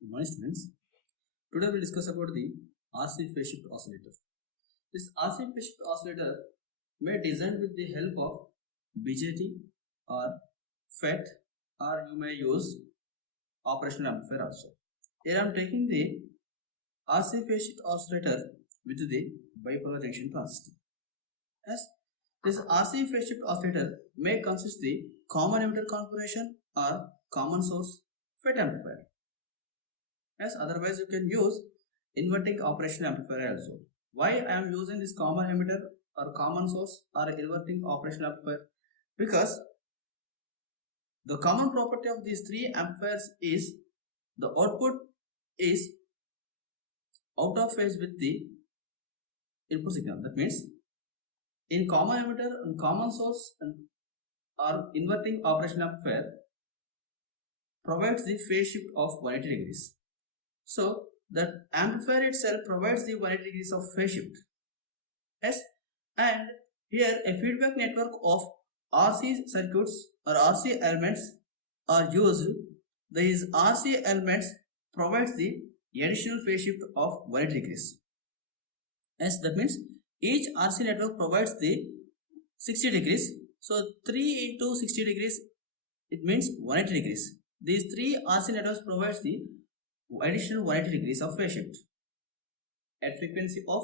Good morning, students. Today we'll discuss about the RC phase shift oscillator. This RC phase shift oscillator may be designed with the help of BJT or FET, or you may use operational amplifier also. Here I am taking the RC phase shift oscillator with the bipolar junction transistor. As this RC phase shift oscillator may consist the common emitter configuration or common source FET amplifier. As otherwise you can use inverting operational amplifier also. Why I am using this common emitter or common source or inverting operational amplifier? Because the common property of these three amplifiers is the output is out of phase with the input signal. That means in common emitter and common source or inverting operational amplifier provides the phase shift of 180 degrees. So that amplifier itself provides the 180 degrees of phase shift. Yes, and here a feedback network of RC circuits or RC elements are used. These RC elements provides the additional phase shift of 180 degrees. Yes, that means each RC network provides the 60 degrees. So 3 into 60 degrees, it means 180 degrees. These three RC networks provides the additional 180 degrees of phase shift at frequency of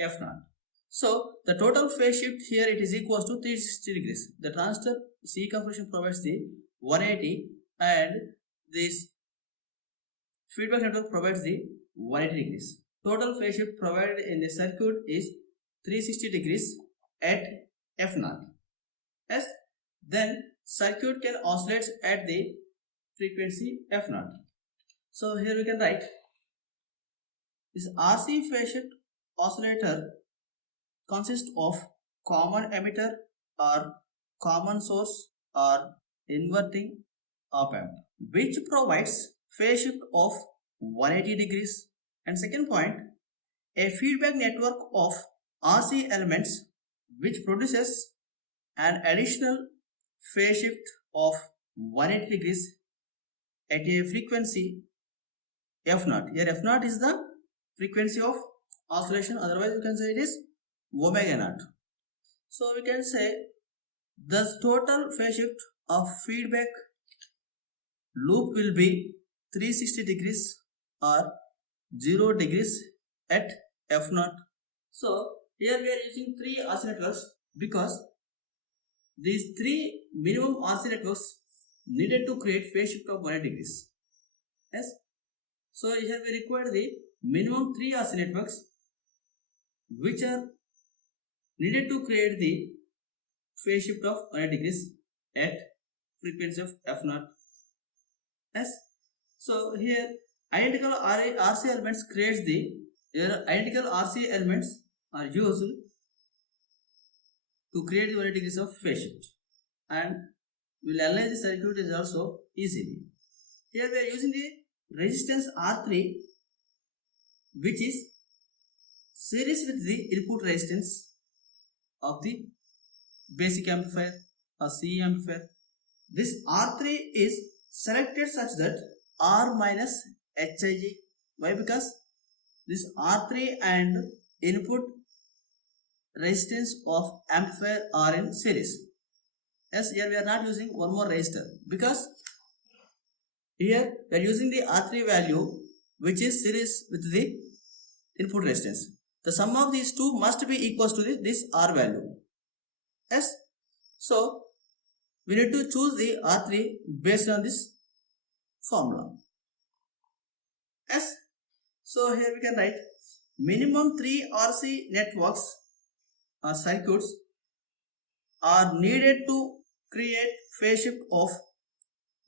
F0. So the total phase shift here it is equals to 360 degrees. The transistor C configuration provides the 180 and this feedback network provides the 180 degrees. Total phase shift provided in the circuit is 360 degrees at F0. Yes, then circuit can oscillate at the frequency F0. So here we can write this RC phase shift oscillator consists of common emitter or common source or inverting op amp which provides phase shift of 180 degrees, and second point, a feedback network of RC elements which produces an additional phase shift of 180 degrees at a frequency F0. Here F0 is the frequency of oscillation, otherwise you can say it is omega naught. So we can say the total phase shift of feedback loop will be 360 degrees or 0 degrees at F0. So here we are using three RC networks because these three minimum RC networks needed to create phase shift of 180 degrees. Yes. So here we require the minimum 3 RC networks which are needed to create the phase shift of 180 degrees at frequency of F0. Yes. So here identical RC elements creates the identical RC elements are used to create the 180 degrees of phase shift, and we will analyze the circuit is also easily. Here we are using the resistance R3 which is series with the input resistance of the basic amplifier or CE amplifier. This R3 is selected such that R minus HIG. Why? Because this R3 and input resistance of amplifier are in series. Yes, here we are not using one more resistor because here we are using the R3 value which is series with the input resistance. The sum of these two must be equals to this R value. Yes. So we need to choose the R3 based on this formula. Yes. So here we can write minimum 3 RC networks or circuits are needed to create phase shift of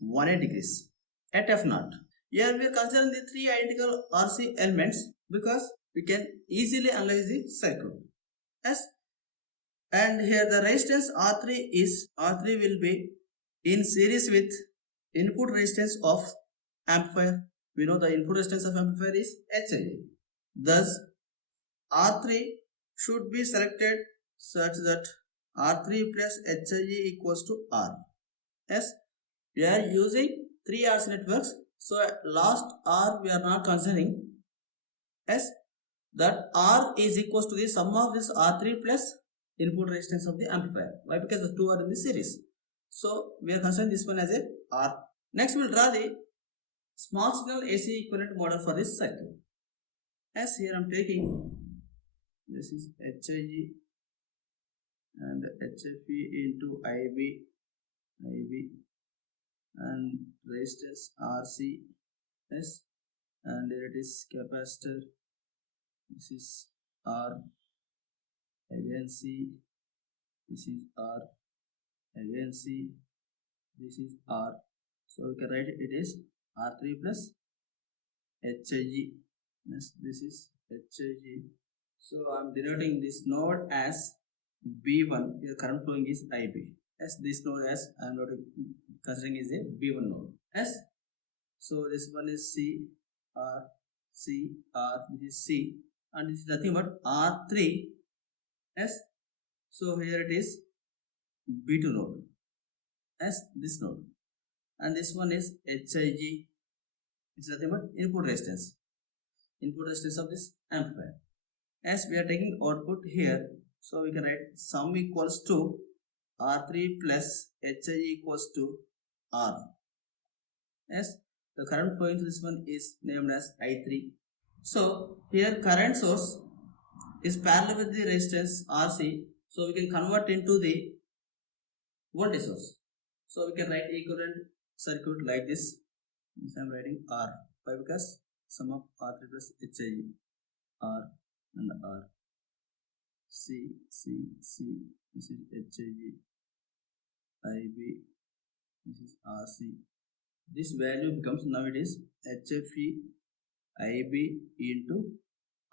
180 degrees at F0. Here we are considering the three identical RC elements because we can easily analyze the circuit. Yes. And here the resistance R3 will be in series with input resistance of amplifier. We know the input resistance of amplifier is HIG. Thus R3 should be selected such that R3 plus HIG equals to R. Yes, we are using three RC networks, So last R we are not considering, as that R is equals to the sum of this R3 plus input resistance of the amplifier. Why? Because the two are in the series. So we are considering this one as a R. Next we will draw the small signal AC equivalent model for this circuit. As here I am taking, this is HIG and HFE into IB and resistance RC, S, and here it is capacitor, this is R, again C, this is R, again C, this is R. So we can write it is R3 plus HIG, yes, this is HIG. So I am denoting this node as B1, here current flowing is IB, as this node as I am not considering is a B1 node, yes. So this one is C, R, C, R, this is C, and this is nothing but R3, yes. So here it is B2 node, as this node, and this one is HIG, it's nothing but input resistance of this amplifier. As we are taking output here, so we can write sum equals to R3 plus HIG equals to R. Yes, the current flowing to this one is named as I3. So here current source is parallel with the resistance RC, so we can convert into the voltage source. So we can write equivalent circuit like this. I am writing R. Why? Because sum of R3 plus HIG, R and R, C, C, C, this is HIG, IB, this is RC. This value becomes, now it is HFE IB into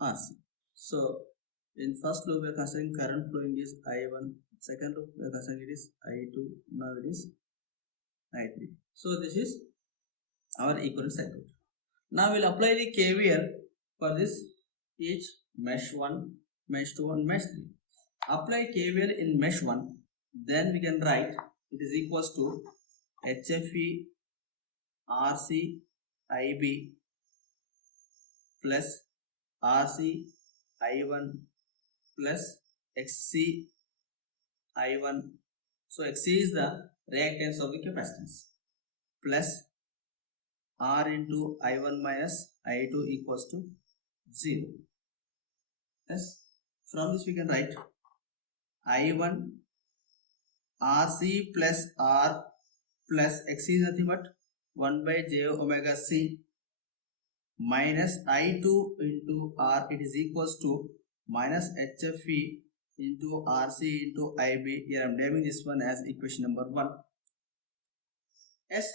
RC. So in first loop we are considering current flowing is I1, second loop we are considering it is I2, now it is I3. So this is our equivalent circuit. Now we will apply the KVL for this each mesh 1, mesh 2 and mesh 3. Apply KVL in mesh 1, then we can write it is equals to HFE RC IB plus RC I1 plus XC I1. So XC is the reactance of the capacitance, plus R into I1 minus I2 equals to 0. Yes. From this we can write I1 RC plus R plus XC is nothing but 1 by j omega C minus I2 into R, it is equals to minus HFE into RC into IB. Here I am naming this one as equation number 1. Yes.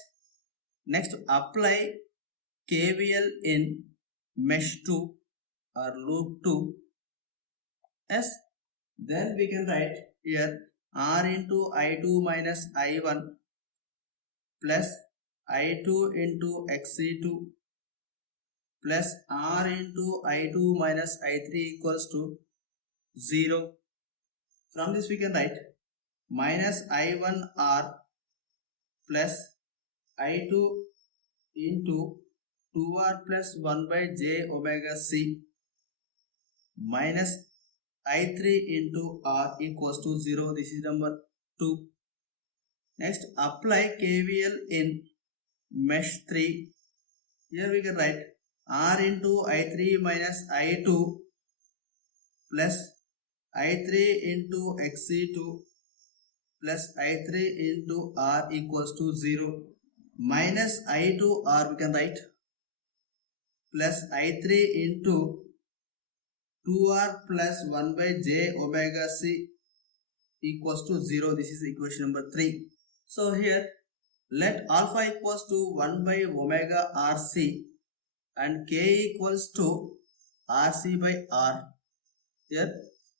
Next, apply KVL in mesh 2 or loop 2. Yes. Then we can write here R into I2 minus I1 plus I2 into XC2 plus R into I2 minus I3 equals to 0. From this we can write minus I1 R plus I2 into 2R plus 1 by j omega C minus I3 into R equals to 0. This is number 2. Next, apply KVL in mesh 3. Here we can write R into I3 minus I2 plus I3 into XC2 plus I3 into R equals to 0. Minus I2 R we can write plus I3 into 2R plus 1 by j omega C equals to 0. This is equation number 3. So here let alpha equals to 1 by omega RC and K equals to RC by R. Here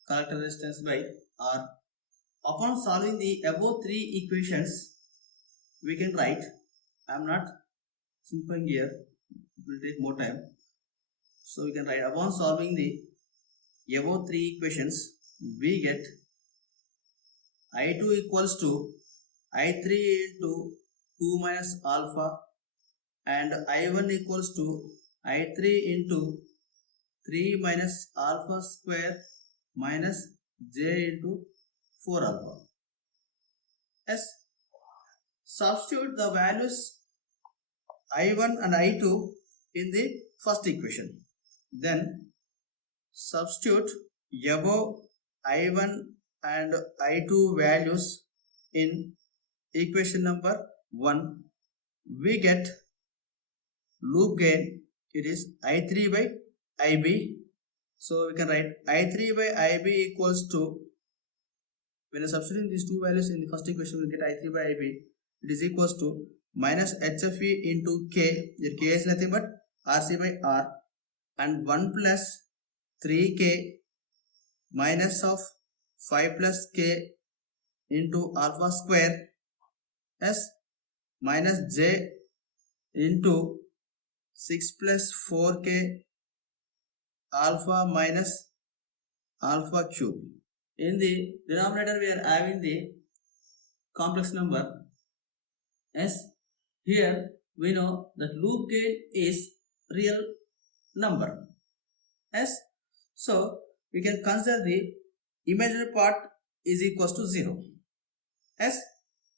collector resistance by R. Upon solving the above 3 equations, we can write, I am not simplifying here, it will take more time. So we can write, upon solving the above 3 equations, we get I2 equals to I3 into 2 minus alpha and I1 equals to I3 into 3 minus alpha square minus j into 4 alpha. Yes, substitute the values I1 and I2 in the first equation. Then substitute above I1 and I2 values in equation number 1. We get loop gain, it is I3 by IB. So we can write I3 by IB equals to, when you substitute these two values in the first equation, we will get I3 by IB. It is equals to minus HFE into K. Here K is nothing but RC by R, and 1 plus 3K minus of 5 plus K into alpha square s minus J into 6 plus 4K alpha minus alpha cube. In the denominator we are having the complex number s. Here we know that loop gain is real number s. So we can consider the imaginary part is equals to 0 s.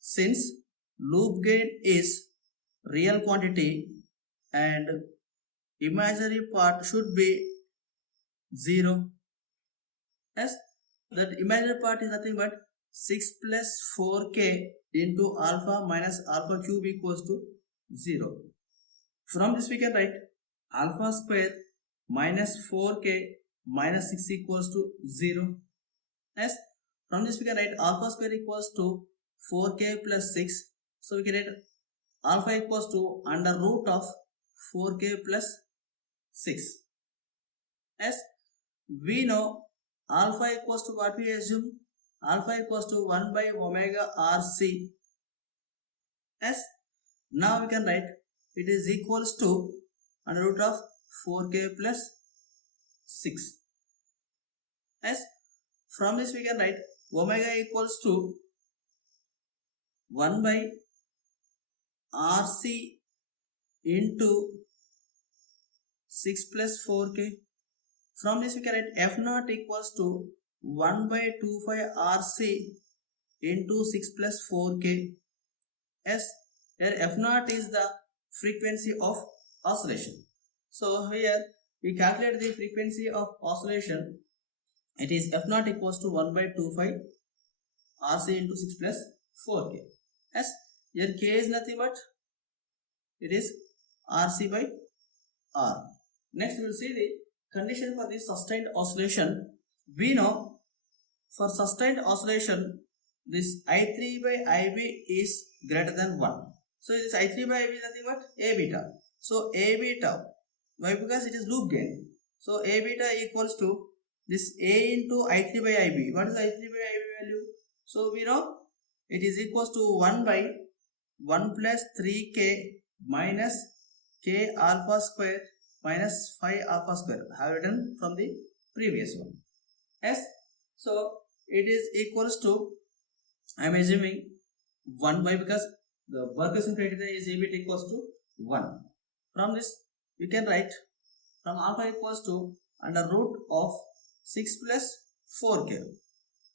Since loop gain is real quantity and imaginary part should be 0 as that imaginary part is nothing but 6 plus 4k into alpha minus alpha cube equals to 0. From this we can write alpha square minus 4k minus 6 equals to 0 as from this we can write alpha square equals to 4k plus 6. So we can write alpha equals to under root of 4k plus 6 as we know alpha equals to what we assume, alpha equals to 1 by omega RC as now we can write it is equals to under root of 4k plus 6 as from this we can write omega equals to 1 by RC into 6 plus 4k. From this we can write f naught equals to 1 by 25 RC into 6 plus 4k as here f naught is the frequency of oscillation. So here we calculate the frequency of oscillation. It is f naught equals to 1 by 25 RC into 6 plus 4k as here k is nothing but it is RC by R. Next we will see the condition for the sustained oscillation. We know for sustained oscillation this I3 by IB is greater than 1. So this I3 by IB is nothing but A beta. So A beta, why? Because it is loop gain. So A beta equals to this A into I3 by IB. What is I3 by IB value? So we know it is equals to 1 by 1 plus 3k minus k alpha square minus 5 alpha square. I have written from the previous one. Yes. So it is equals to, I am assuming 1 by, because the work question criteria is A beta equals to 1. From this we can write from alpha equals to under root of 6 plus 4k.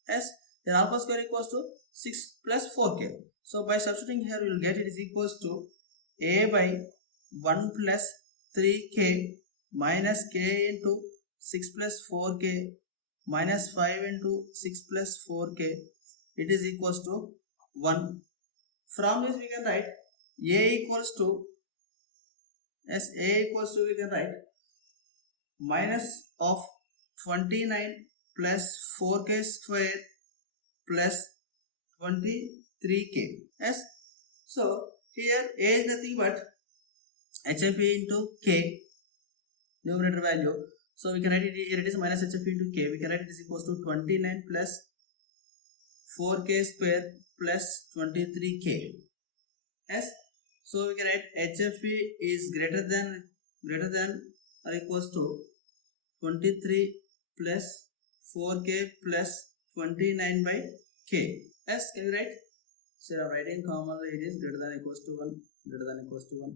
Yes. Then alpha square equals to 6 plus 4k. So by substituting here we will get it is equals to A by 1 plus 3k minus k into 6 plus 4k minus 5 into 6 plus 4k. It is equals to 1. From this we can write A equals to, as A equals to we can write minus of 29 plus 4k square plus 23k. Yes. So here A is nothing but HFE into K, numerator value. So we can write it here, it is minus HFE into K. We can write it is equals to 29 plus 4k square plus 23k. Yes. So we can write HFE is greater than or equals to 23 plus 4k plus 29 by k. Yes, can you write? So I am writing commonly it is greater than equals to 1, greater than equals to 1.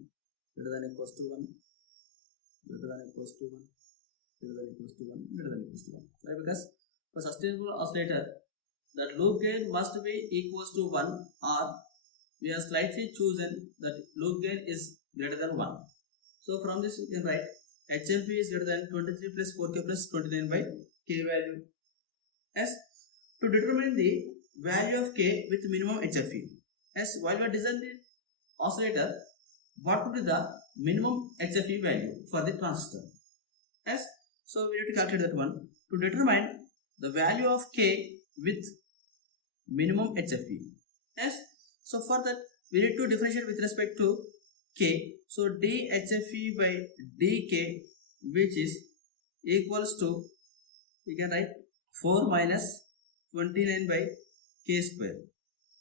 greater than equals to 1, greater than equals to 1, greater than equals to 1, greater than equals to 1. Right? Because for sustainable oscillator, that loop gain must be equals to 1, or we have slightly chosen that loop gain is greater than 1. So from this we can write HFE is greater than 23 plus 4k plus 29 by k value. As to determine the value of k with minimum HFE. As while we are designing the oscillator, what would be the minimum HFE value for the transistor? As so we need to calculate that one. To determine the value of k with minimum HFE. As so for that we need to differentiate with respect to k. So dHFE by dk, which is equals to, we can write 4 minus 29 by k square.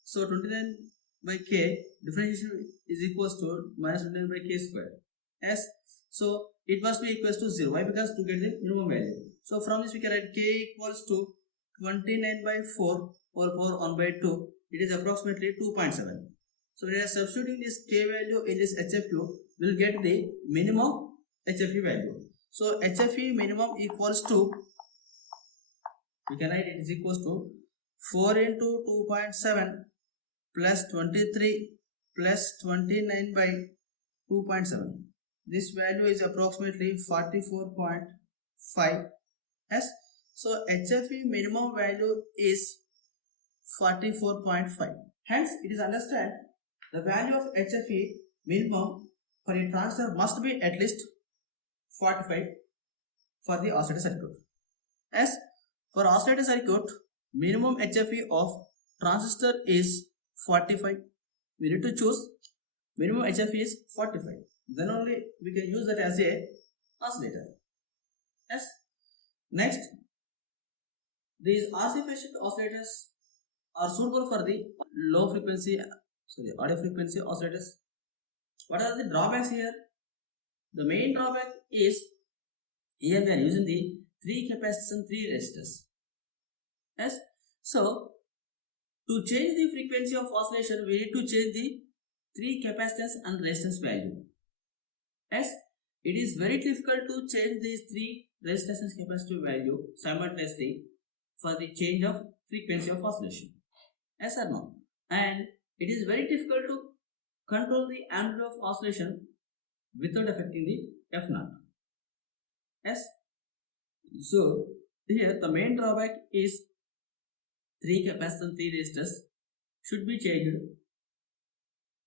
So 29 by k differentiation is equals to minus 29 by k square. As so it must be equals to 0. Why? Because to get the minimum value. So from this we can write k equals to 29 by 4 or 4 1 by 2. It is approximately 2.7. So we are substituting this k value in this HFE, will get the minimum HFE value. So HFE minimum equals to, we can write it is equals to 4 into 2.7 plus 23 plus 29 by 2.7. This value is approximately 44.5. As so HFE minimum value is 44.5. Hence it is understand the value of HFE minimum for a transistor must be at least 45 for the oscillator circuit. As for oscillator circuit, minimum HFE of transistor is 45. We need to choose minimum HFE is 45. Then only we can use that as a oscillator. Yes. Next, these RC phase shift oscillators are suitable for the audio frequency oscillators. What are the drawbacks here? The main drawback is here we are using the 3 capacitors and 3 resistors. Yes. So to change the frequency of oscillation, we need to change the 3 capacitance and resistance value. As it is very difficult to change these 3 resistance and capacitive value simultaneously for the change of frequency of oscillation. Yes or no? And it is very difficult to control the amplitude of oscillation without affecting the F0. Yes. So here the main drawback is 3 capacitors and 3 resistors should be changed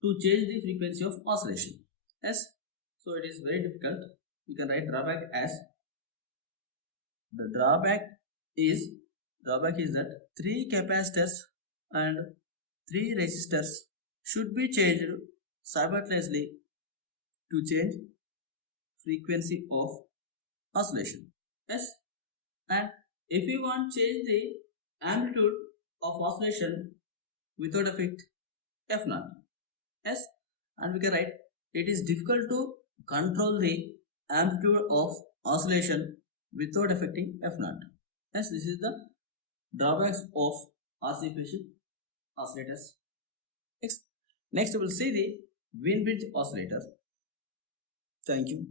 to change the frequency of oscillation. Yes. So it is very difficult. We can write drawback as the drawback is that 3 capacitors and 3 resistors should be changed simultaneously to change frequency of oscillation. Yes. And if you want to change the amplitude of oscillation without affect F0. Yes. And we can write it is difficult to control the amplitude of oscillation without affecting F0. Yes, this is the drawbacks of RC phase shift oscillators. Next we will see the Wien bridge oscillator. Thank you.